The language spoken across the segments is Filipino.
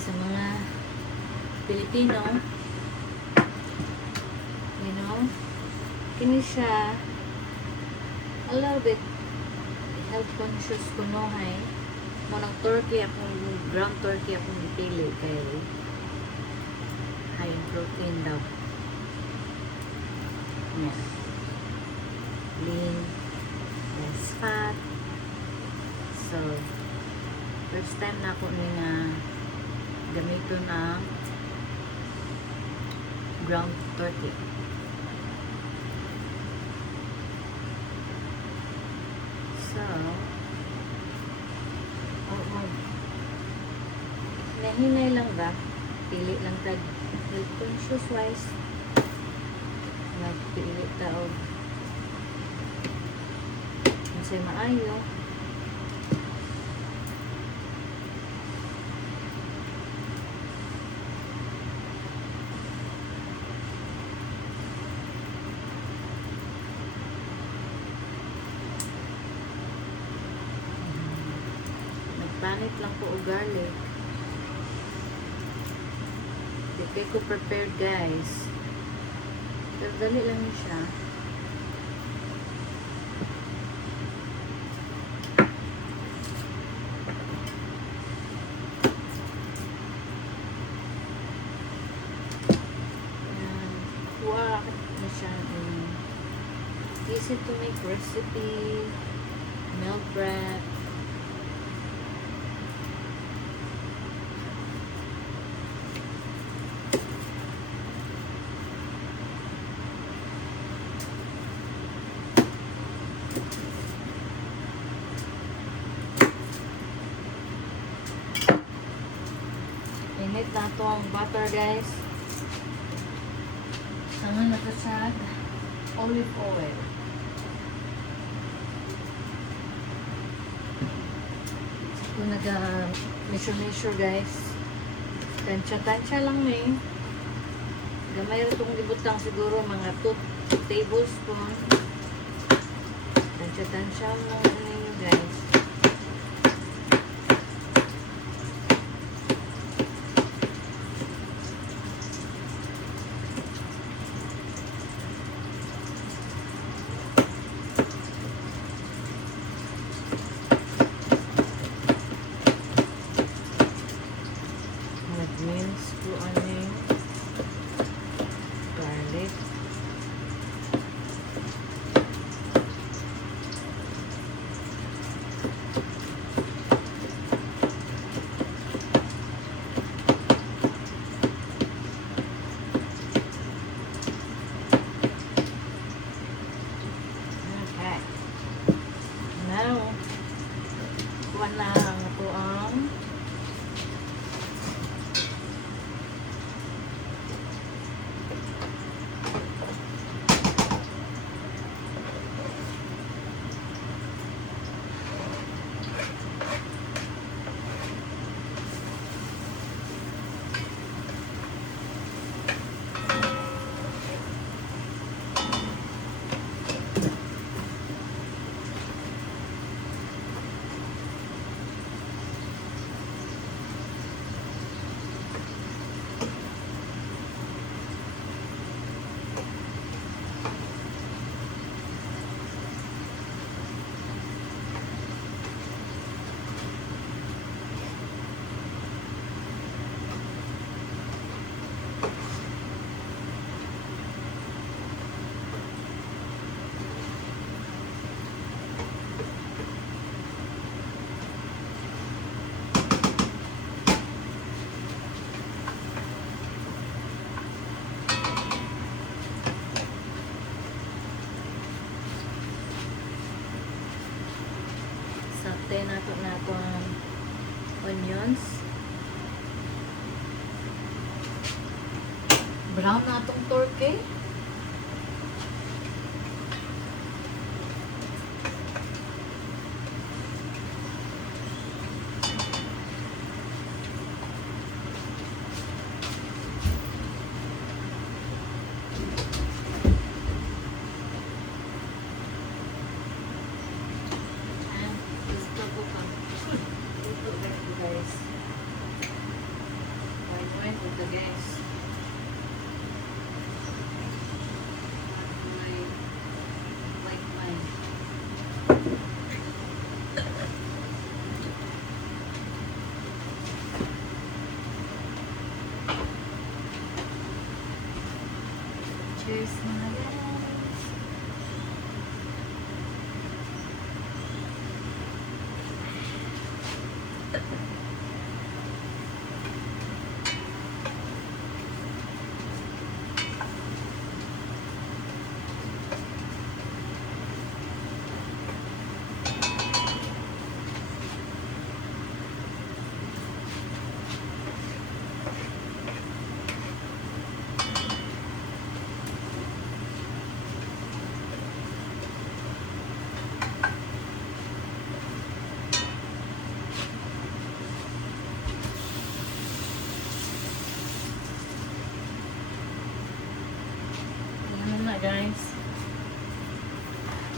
sa mga Pilipino, you know, kini siya a little bit health conscious kuno hay. Munang turkey akong ground turkey akong ipili kay high in protein daw. Yeah. Lean, less fat. So, first time na ako nga gamiton ang ground turkey. So, nahinay lang ba? Pili lang tag health conscious wise. Nagpili ta og unsay maayo. Nagpanit lang po og garlic. Di ko prepared guys. Pero dali lang yun siya. Ayan. Wow, na siya. Easy to make recipe. Meal prep. Init na ito ang butter guys. Sama na ito sa olive oil. Ito nag-measure guys. Tansya-tansya lang eh. Gamay rin itong libutang siguro mga 2 tablespoon. Tansya-tansya lang ninyo guys. Mince po ano garlic. Okay. Now, kuha na ito ang saute nato ang onions. Brown na itong turkey.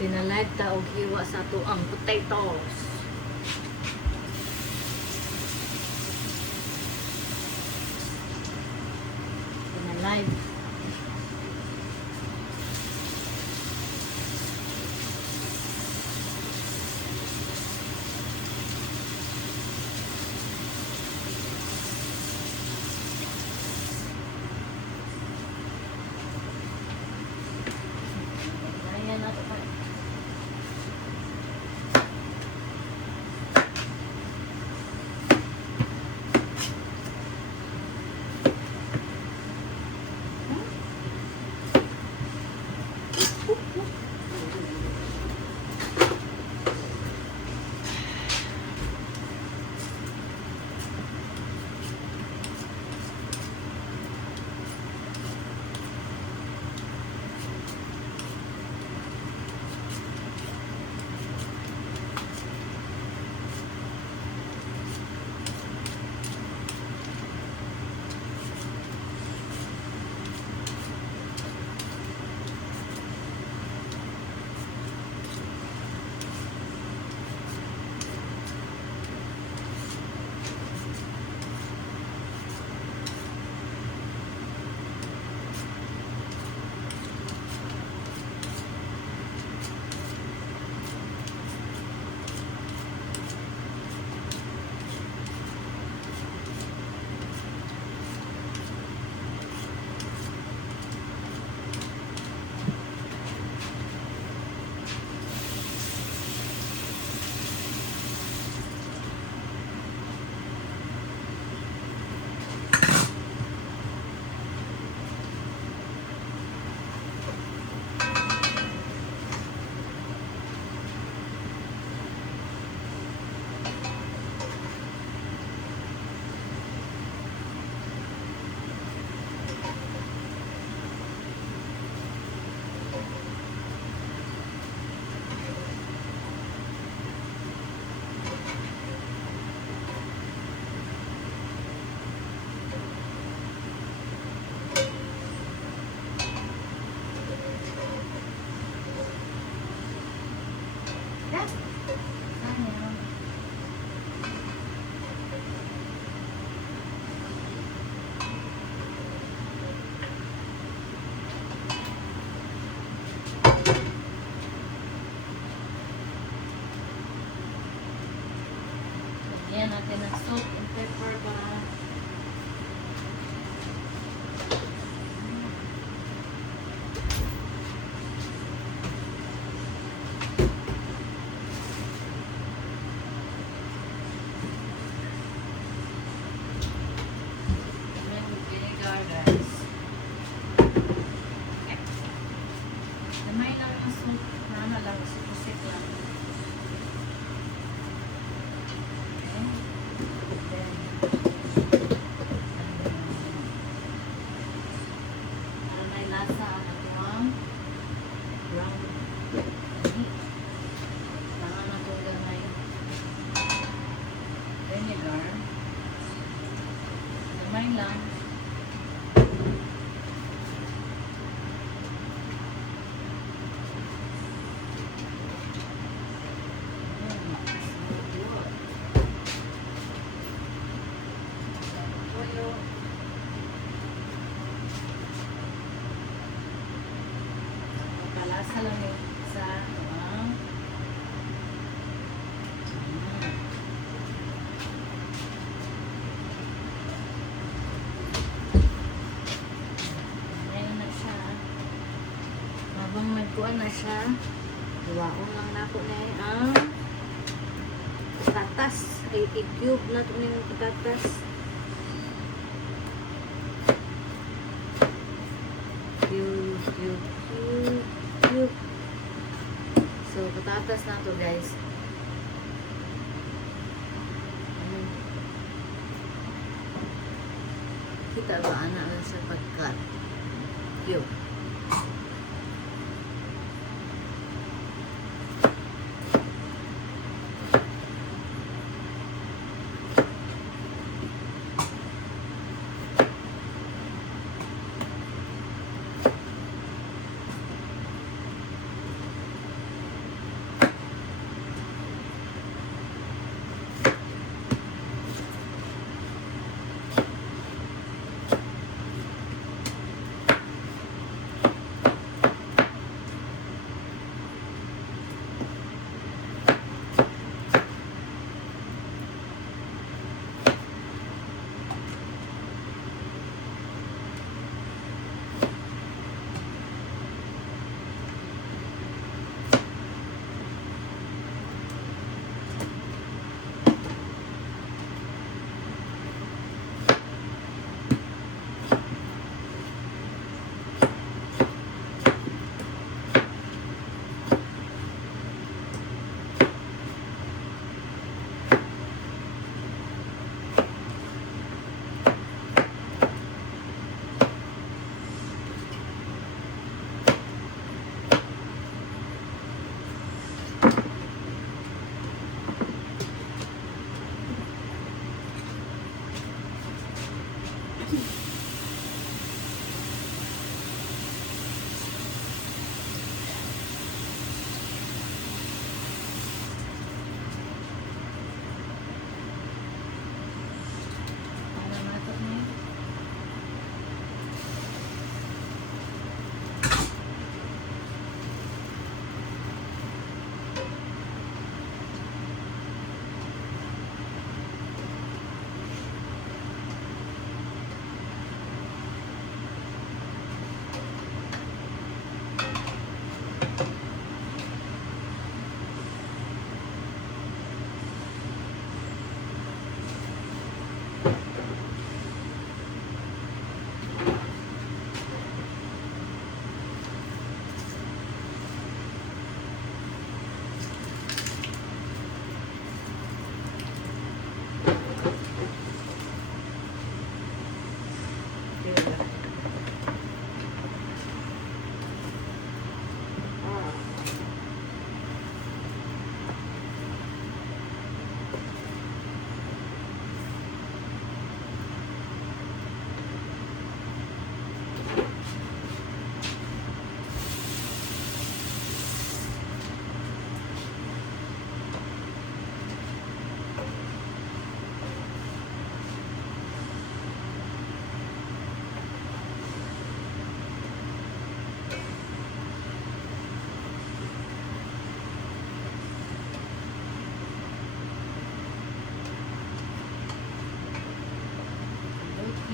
Pinalive ta og hiwa sa ato ang potatoes. Pinalive. Ayan na ito pa. Ayan natin ang salt and pepper para vinegar, guys. Damay lang ang salt. Nana lang. Sipusik lang. Main lang. Palasa lang yung sa magkuhan na siya. Iwaon lang na ako na ang patatas. I-cube na ito yung patatas. Cube. So, patatas na ito, guys. Kita ba, anak lang sa pagkat. Cube.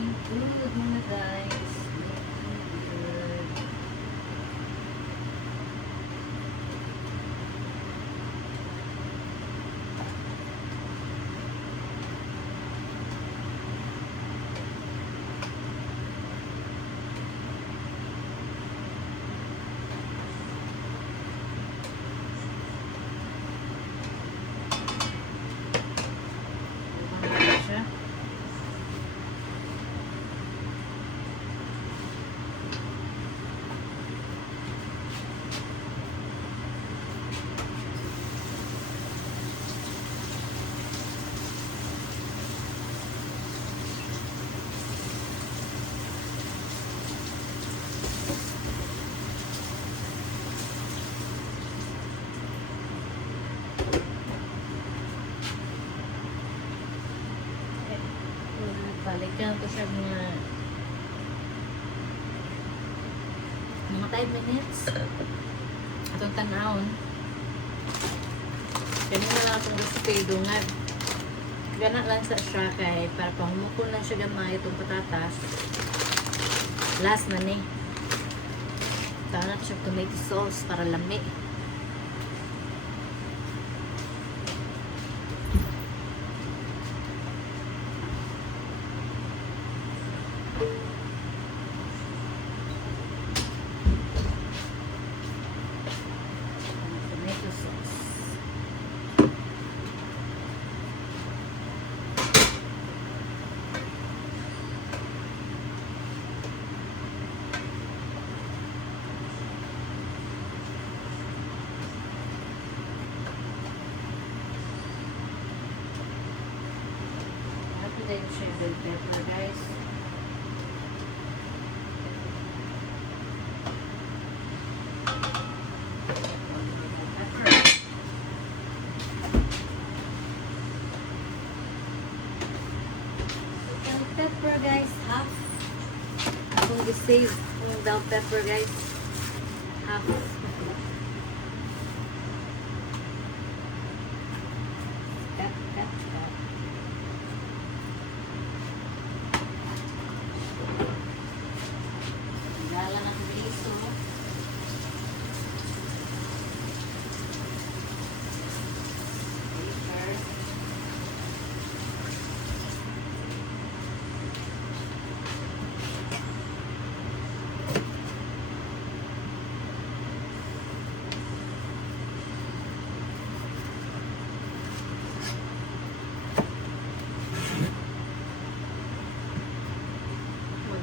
good mga guys. Good. Siya. Balikan ko siya mga 5 minutes. Atong tanawon. Ganun na lang itong gusto kayo dungag. Gana lang sa siya kay para pahumukon lang siya gamay itong patatas. Last na ni. Tanat siya tomato sauce para lami. Tomato sauce. After that, siya bell pepper, guys. Pepper guys, half. Akong gisave yung bell pepper guys. Half. Cut, cut, cut. Gala ng riso. Pepper.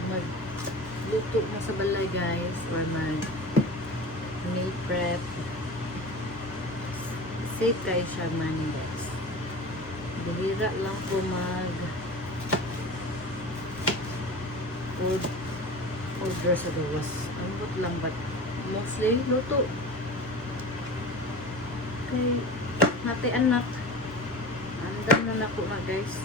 Magluto na sa balay guys or mag meal prep. Safe kayo siya man guys. Bihira lang po mag order sa gawas. Ambot lang but mostly luto. Okay, nati anak. Andam na nako na guys.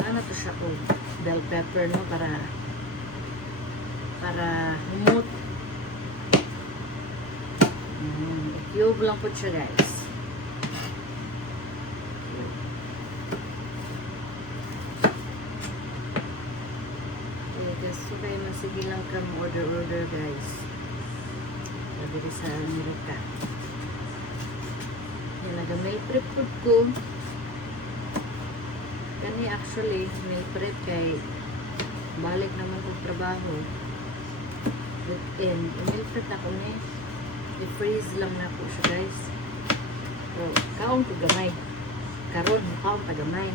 Ano to siya ko bell pepper no para humot. Cube lang po siya guys. Okay, just so kayo masige lang ka order guys. Sabi ko sa Amerika. Yan nagamay prep food ko. Kani actually, meal prep kay balik naman kong trabaho. Weekend. Meal prep na ko ni. I-freeze lang na po siya guys. So, kaong ko gamay. Karon, kaong pa gamay.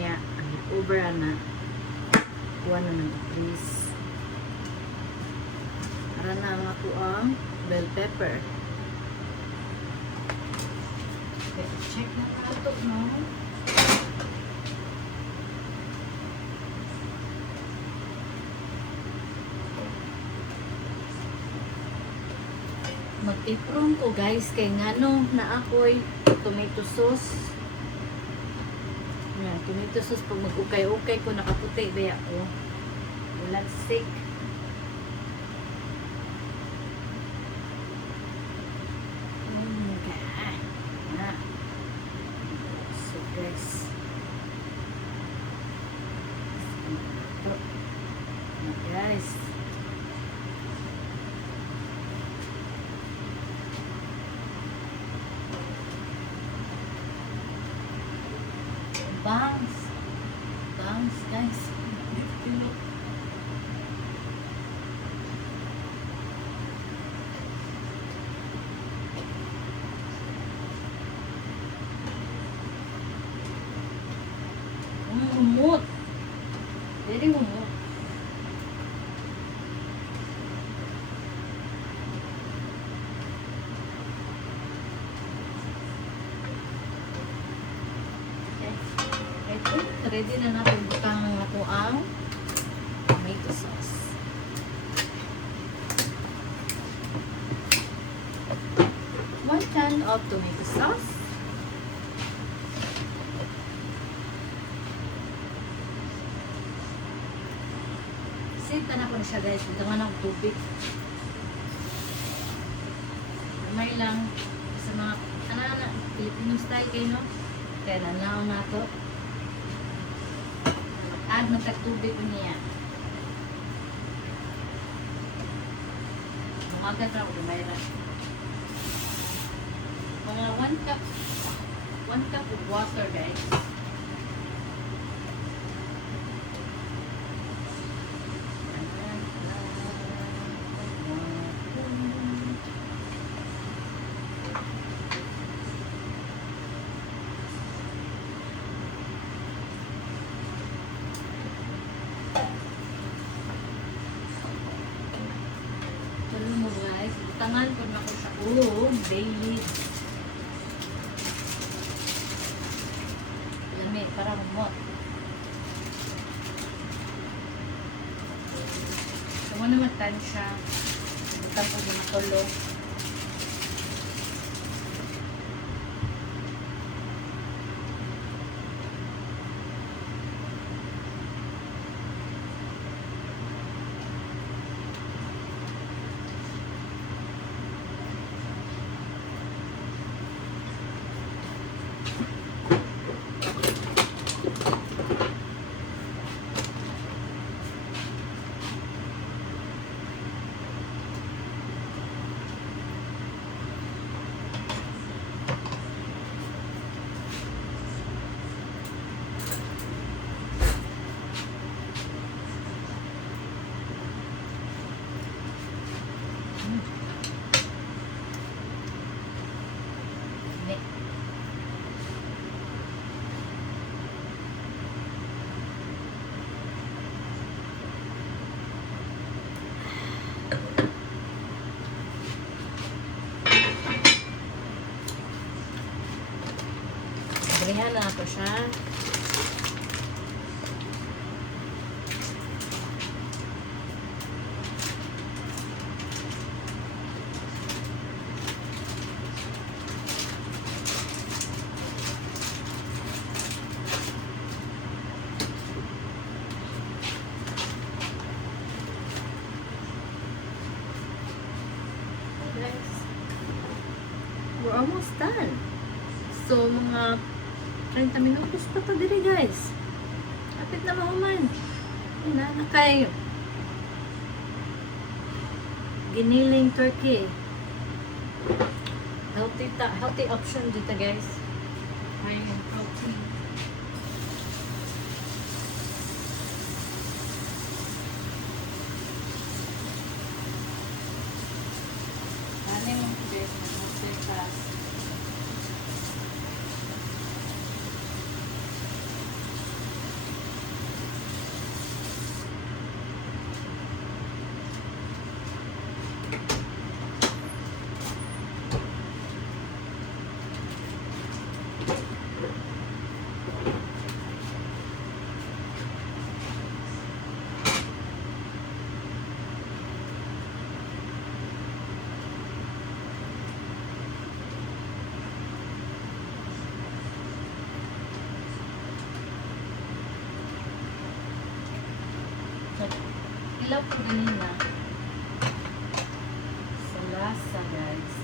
Niya, ang over na. Kuha na ng freeze. Para na nga po ang bell pepper. Okay, check na ito, no? Mag-ipron ko guys kay ngano na ako'y tomato sauce. Yan, tomato sauce pag mag-ukay-ukay ko nakaputi ba ako. Walang stick. ready na natin butang ng ato ang tomato sauce. One can of tomato sauce. Sinta na ko na siya guys. Ito nga ng tubig. May lang sa mga Filipino style kayo, no? Kaya nanaw na to. Add ng tubig ko niya. Umagat na ako dumayran. Mga 1 cup of water guys. Tangan ko na ko sa daily. Lami, parang mot. Kung ano naman siya, butang ko din tulo. Balihan na ako siya. We're almost done. So, mga 30 minutos pa to diri guys. Kapit na mahuman. Na kayo. Giniling turkey. Healthy option dito guys. High in protein. Ano yung guys? Ilap ko din na sa lasa guys.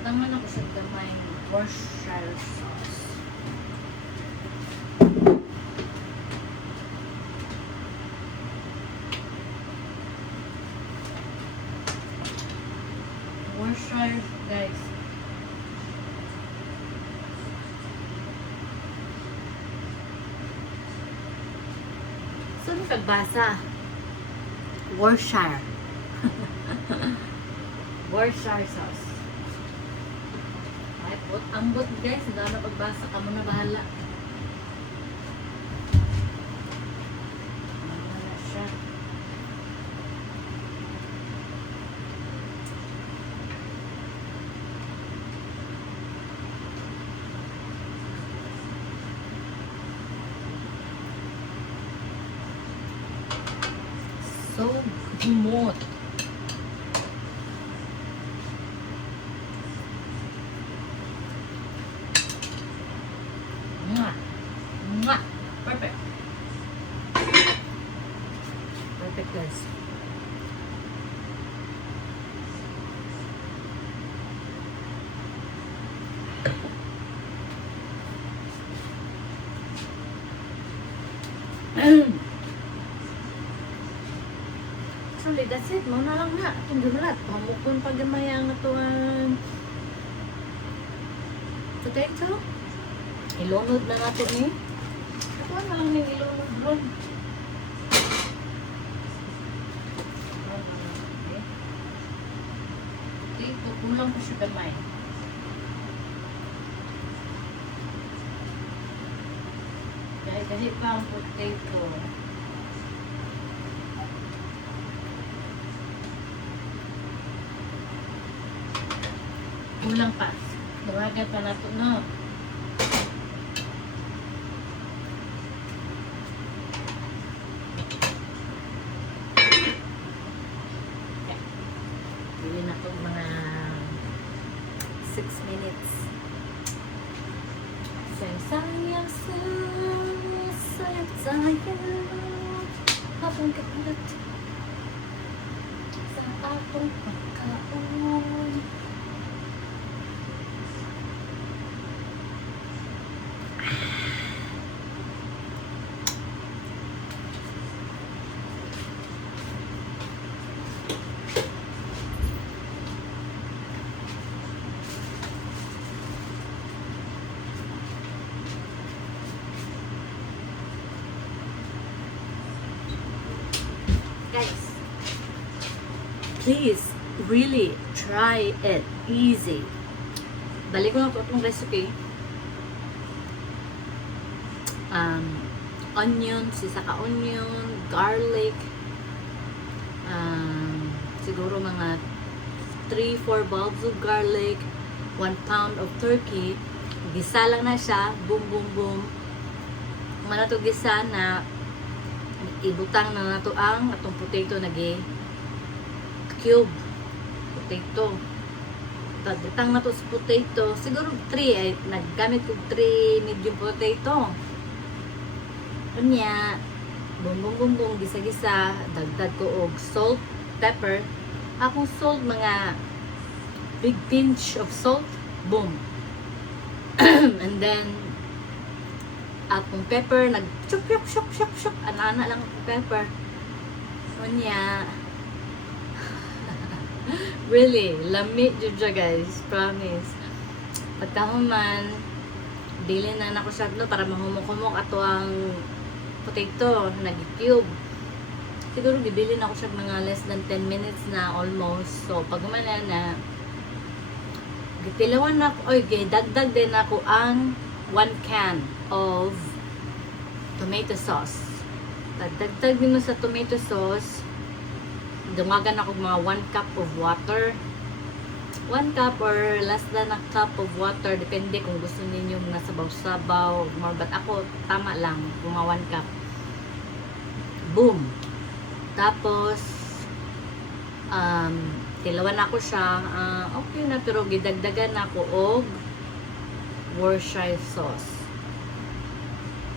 Tangan ako sa gamay Worcestershire sauce. Worcestershire guys. Saan kagbasa? Worcestershire. Worcestershire sauce. Ay, ambot guys. Hindi na pagbasa ka mo na bahala. Humot. Mwah. Mwah. Perfect. Perfect, guys. Actually, that's it. Mauna lang na. Itong gimalat. Pamukon pa gamaya nga ito ang potato. Ilunod na natin eh. Ito na lang yung ilunod ron. Potato. Kulang ko siya gamay. Kahit pa ang potato. Kulang pa. Dawagan pa nato, no? Okay. Bili na itong mga 6 minutes. Sayang, habang kapalit sa akong pagkaon. Guys, please, really try it. Easy. Balik ko na po itong recipe. Onion, sisaka onion, garlic, siguro mga 3-4 bulbs of garlic, 1 pound of turkey. Gisa lang na siya. Boom, boom, boom. Mana to gisa na ibutang na nato ang atong potato nagi cube potato. Butang na to sa potato. Siguro 3 ay naggamit ko 3 medium potato. Unya, boom boom boom boom, gisa-gisa, dagdag ko og salt, pepper. Akong salt mga big pinch of salt. Boom. And then akong pepper, nag-chuk, chuk, chuk, chuk, chuk. Ana-ana lang akong pepper. Unya. Really, lamit jud siya, guys. Promise. Pagkahuman, dili na nako siya no, para mahumok-humok ato ang potato, nag-cube. Siguro gibili na ako siya mga less than 10 minutes na almost. So, pag umana na, gitilawan na ako, dagdag din ako ang 1 can of tomato sauce. Dagdag din mo sa tomato sauce. Dumagan ako mga 1 cup of water. 1 cup or less than a cup of water. Depende kung gusto ninyo mga sabaw-sabaw. But ako, tama lang. Mga 1 cup. Boom! Tapos, tilawan ako siya. Okay na, pero gidagdagan ako og Worcestershire sauce.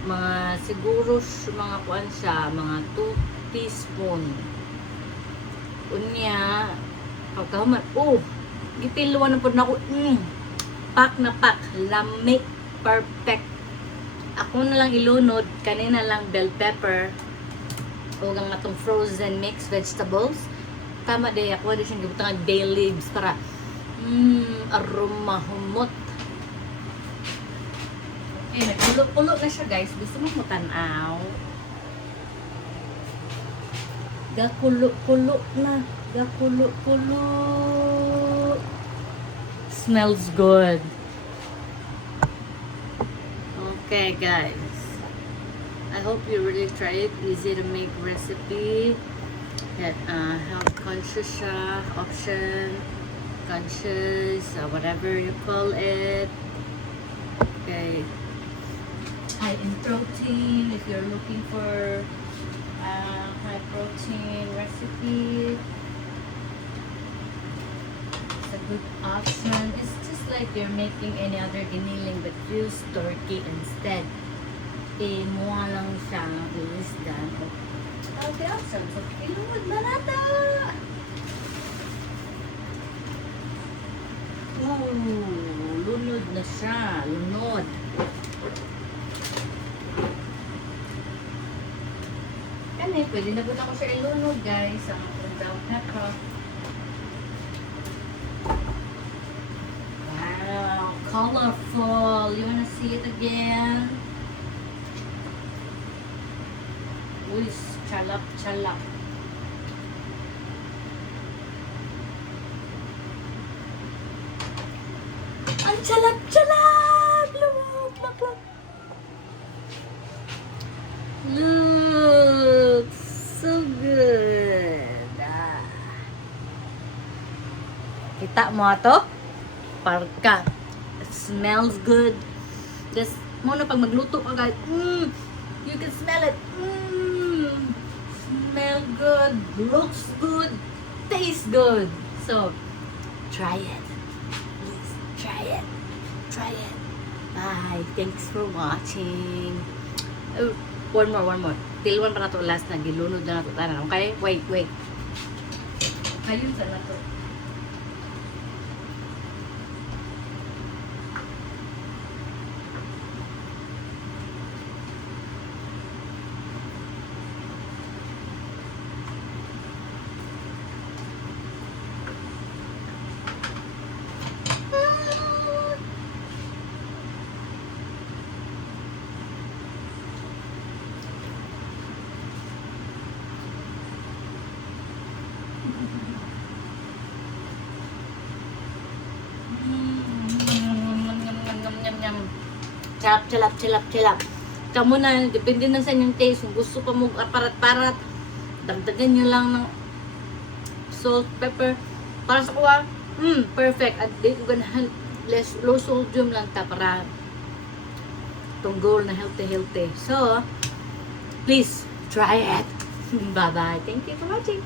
Mga siguro mga kuan siya, mga 2 teaspoon. Unya, pagkahuman, gitiluan na po na ako, pak na pak, lami, perfect. Ako na lang ilunod, kanina lang bell pepper, o ang atong frozen mixed vegetables. Tama day, ako na siyang gibutang bay leaves para, aroma, humot. Okay, nagkulo-kulo na siya, guys. Gusto mo tanaw? Gakulo-kulo na. Gakulo-kulo. Smells good. Okay, guys. I hope you really try it. Easy to make recipe. That health conscious option. Conscious, whatever you call it. Okay. High in protein if you're looking for high protein recipe. It's a good option. It's just like you're making any other giniling but use turkey instead. Muha lang siya isda. Okay, awesome. So, ilunod na nata! Lunod na siya. Lunod. Yan pwede na po na ko siya ilunod, guys. Ang brown pepper. Wow, colorful. You wanna see it again? Uy, chalap. Ang chalap! Look, so good. Kita mo to? Parka. It smells good. Just, muna pag magluto ka guys, you can smell it. Smell good, looks good, tastes good. So, try it. Please, try it. Bye. Thanks for watching. Oh, one more. Tilwan pa na to last na. Gilunod na to. Okay? Wait. Ayun sa na to. Chalap. Kamu na, depende na sa inyong taste. Kung gusto pa mo aparat-parat, dagdagan nyo lang ng salt, pepper. Para sa kuha, perfect. At di ko ganahan, low sodium lang ta para itong goal na healthy. So, please, try it. Bye-bye. Thank you for watching.